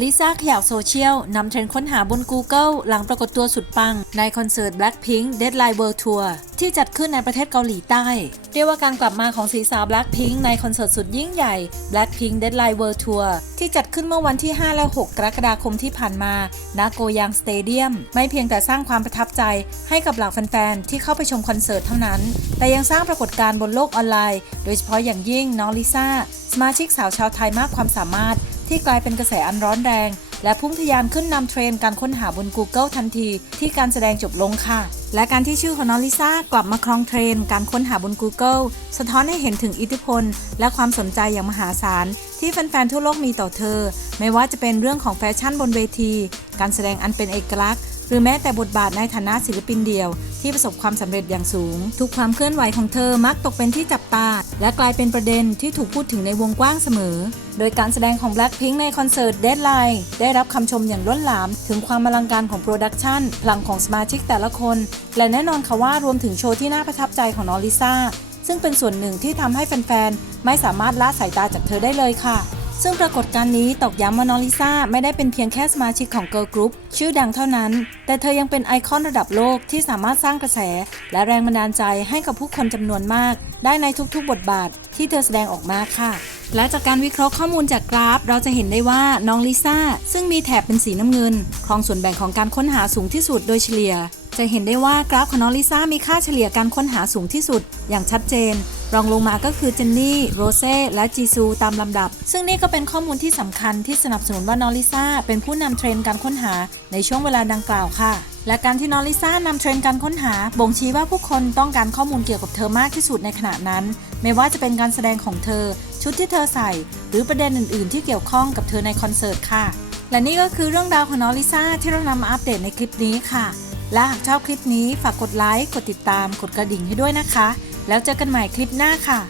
ลิซ่าขย่าวโซเชียลนำเทรนค้นหาบน Google หลังปรากฏตัวสุดปัง ในคอนเสิร์ต Blackpink Deadline World Tour ที่จัดขึ้นในประเทศเกาหลีใต้ เรียกว่าการกลับมาของสีสาว Blackpink ในคอนเสิร์ตสุดยิ่งใหญ่ Blackpink Deadline World Tour ที่จัดขึ้นเมื่อวันที่ 5 และ 6 กรกฎาคมที่ผ่านมาณโกยังสเตเดียมไม่เพียงแต่สร้างความประทับใจให้กับเหล่าแฟนๆที่เข้าไปชมคอนเสิร์ตเท่านั้น แต่ยังสร้างปรากฏการณ์บนโลกออนไลน์ โดยเฉพาะอย่างยิ่งน้องลิซ่าสมาชิกสาวชาวไทยมากความสามารถ ที่กลายเป็นกระแสอันร้อนแรง และพุ่งทะยานขึ้นนำเทรนการค้นหาบน Google ทันที ที่การแสดงจบลงค่ะ และการที่ชื่อของน้องลิซ่ากลับมาครองเทรนการค้นหาบน Google สะท้อนให้เห็นถึงอิทธิพล และความสนใจอย่างมหาศาล ที่แฟนๆทั่วโลกมีต่อเธอ ไม่ว่าจะเป็นเรื่องของแฟชั่นบนเวที การแสดงอันเป็นเอกลักษณ์หรือแม้แต่บทบาทในฐานะศิลปินเดี่ยว ที่ประสบความสำเร็จอย่างสูง ทุกความเคลื่อนไหวของเธอมักตกเป็นที่จับตา และกลายเป็นประเด็นที่ถูกพูดถึงในวงกว้างเสมอ โดยการแสดงของ Blackpink ในคอนเสิร์ต Deadline ได้รับคำชมอย่างล้นหลาม ถึงความอลังการของโปรดักชันพลังของสมาชิกแต่ละคน และแน่นอนค่ะว่ารวมถึงโชว์ที่น่าประทับใจของน้องลิซ่าซึ่งเป็นส่วนหนึ่งที่ทำให้แฟนๆ ไม่สามารถละสายตาจากเธอได้เลยค่ะ ซึ่งปรากฏการณ์นี้ตอกย้ำว่าน้องลิซ่าไม่ได้เป็นเพียงแค่สมาชิกของเกิร์ลกรุ๊ปชื่อดังเท่านั้น แต่เธอยังเป็นไอคอนระดับโลกที่สามารถสร้างกระแส และแรงบันดาลใจให้กับผู้คนจำนวนมาก ได้ในทุกๆ บทบาทที่เธอแสดงออกมาค่ะ และจากการวิเคราะห์ข้อมูลจากกราฟ เราจะเห็นได้ว่าน้องลิซ่าซึ่งมีแถบเป็นสีน้ำเงิน ครองส่วนแบ่งของการค้นหาสูงที่สุดโดยเฉลี่ย จะเห็นได้ว่ากราฟของน้องลิซ่ามีค่าเฉลี่ยการค้นหาสูงที่สุด อย่างชัดเจน รองลงมาก็คือเจนนี่ โรเซ่ และจีซูตามลำดับ ซึ่งนี่ก็เป็นข้อมูลที่สำคัญที่สนับสนุนว่าน้องลิซ่าเป็นผู้นำเทรนด์การค้นหาในช่วงเวลาดังกล่าวค่ะ และการที่น้องลิซ่านำเทรนด์การค้นหา บ่งชี้ว่าผู้คนต้องการข้อมูลเกี่ยวกับเธอมากที่สุดในขณะนั้น ไม่ว่าจะเป็นการแสดงของเธอ ชุดที่เธอใส่ หรือประเด็นอื่น ๆ ที่เกี่ยวข้องกับเธอในคอนเสิร์ตค่ะ และนี่ก็คือเรื่องราวของน้องลิซ่าที่เรานำมาอัปเดตในคลิปนี้ค่ะ และหากชอบคลิปนี้ฝากกดไลค์ กดติดตาม กดกระดิ่งให้ด้วยนะคะ แล้วเจอกันใหม่คลิปหน้าค่ะ